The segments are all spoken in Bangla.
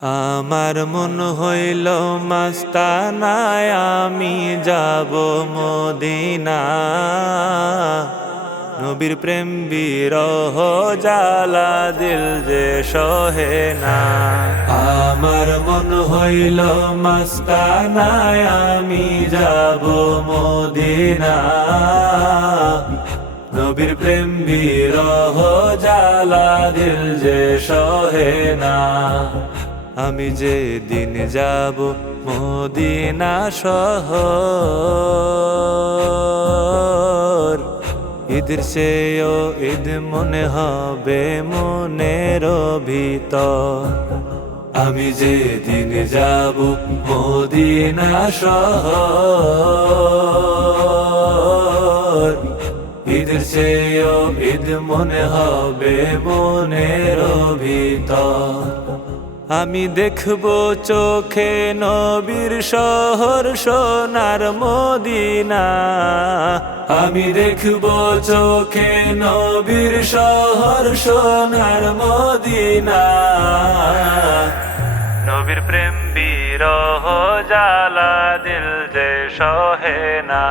আমার মন হইল মাস্তানায় আমি যাব মদিনা। নবীর প্রেম বিরহ জালা দিল যে সহে না। আমার মন হইল মাস্তানায় আমি যাব মদিনা। নবীর প্রেম বিরহ জালা দিল যে সহে না। আমি যে দিন যাব মদিনা শহর, ঈদের চেয়েও ঈদ মনে হবে মনের ভিতর। আমি যে দিন যাব মদিনা শহর, ঈদের চেয়েও ঈদ মনে হবে মনের ভিতর। আমি দেখব চোখে নবীর শহর সোনার মদিনা। আমি দেখব চোখে নবীর শহর সোনার মদিনা। নবীর প্রেম বিরহ জালা দিল যে সহে না।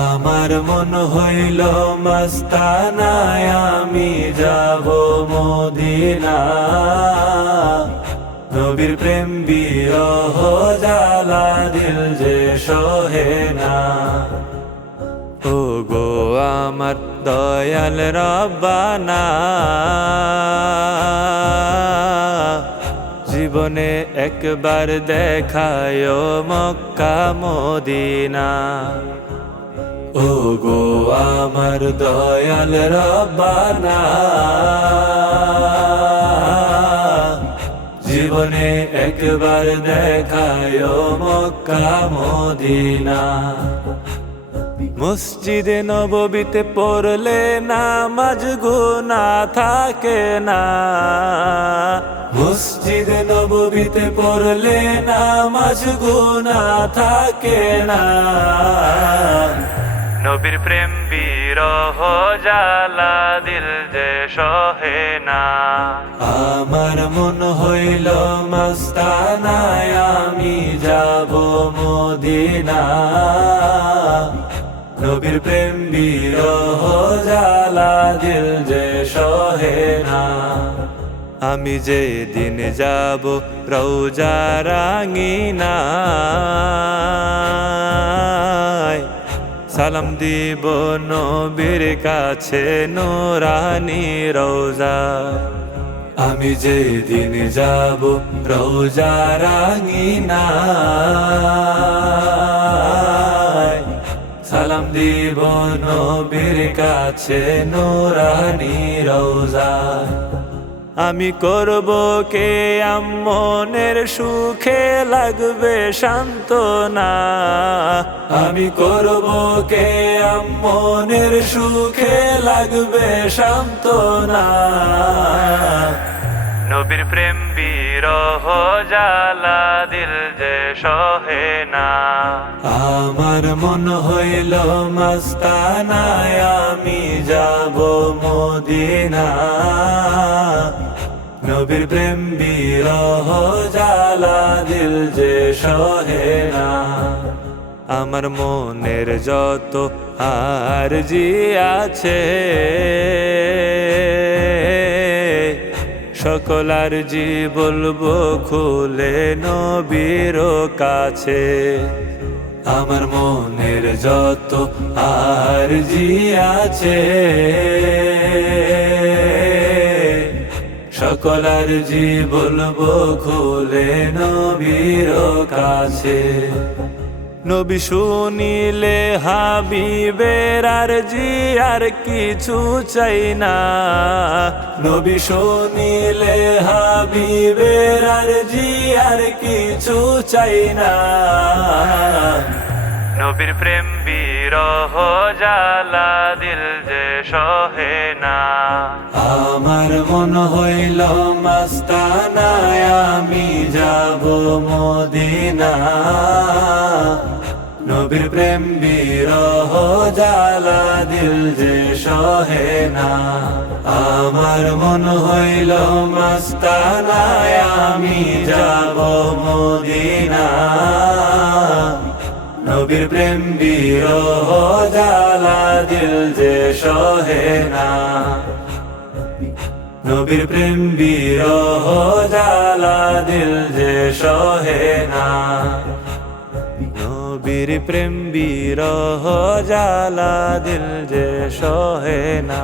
আমার মন হইল মাস্তানায় আমি যাব মদিনা। নবীর প্রেম বিরহ জালা দিল যে সহে না। ও গো আমার দয়াল রব্বানা, জীবনে একবার দেখায় মক্কা মদিনা। ও গো আমার দয়াল রব্বানা, জীবনে একবার দেখায় মক্কা মদিনা। মসজিদে নববীতে পড়লে নামাজ গুনাহ থাকে না। মসজিদে নববীতে পড়লে নামাজ গুনাহ থাকে না। নবীর প্রেম বিরহ জালা দিল যে সহে না। আমার মন হইল মাস্তানায় আমি যাব মদিনা। নবীর প্রেম বিরহ জালা দিল যে সহে না। আমি যে দিন যাব রওজা রাঙিনায়, সালাম দিব নবীর কাছে নুরানি রওজা। আমি যে দিন যাব রওজা রাঙিনায়, সালাম দিব নবীর কাছে নুরানি রওজা। আমি করব কে মনের সুখে লাগবে সান্ত্বনা। আমি করব কে মনের সুখে লাগবে সান্ত্বনা। নবীর প্রেম বিরহ জালা দিল যে সহে না। আমার মন হইল মাস্তানায় আমি যাব মদিনা। নবীর প্রেম বিরহ জালা দিল যে সহে না। আমার মনের যত আরজি আছে, সকল আরজি বলবো খুলে নবীর কাছে। আমার মনের যত আরজি আছে, সকল আরজি বলবো খুলে নবীর কাছে। নবী শুনিলে হাবিবের আরজি আর কিছু চাই না। নবী শুনিলে হাবিবের আরজি আর কিছু চাই না। নবীর প্রেম বিরহ জালা দিল যে সহে না। আমার মন হইল মাস্তানায় আমি যাব মদিনা। নবীর প্রেম বিরহ জালা দিল যে সহে না। আমার মন হইল মাস্তানায় আমি নবীর প্রেম বিরহ জ্বালা দিল যে সহে না নবীর প্রেম বিরহ জ্বালা দিল যে সহে না নবীর প্রেম বিরহ জ্বালা দিল যে সহে না।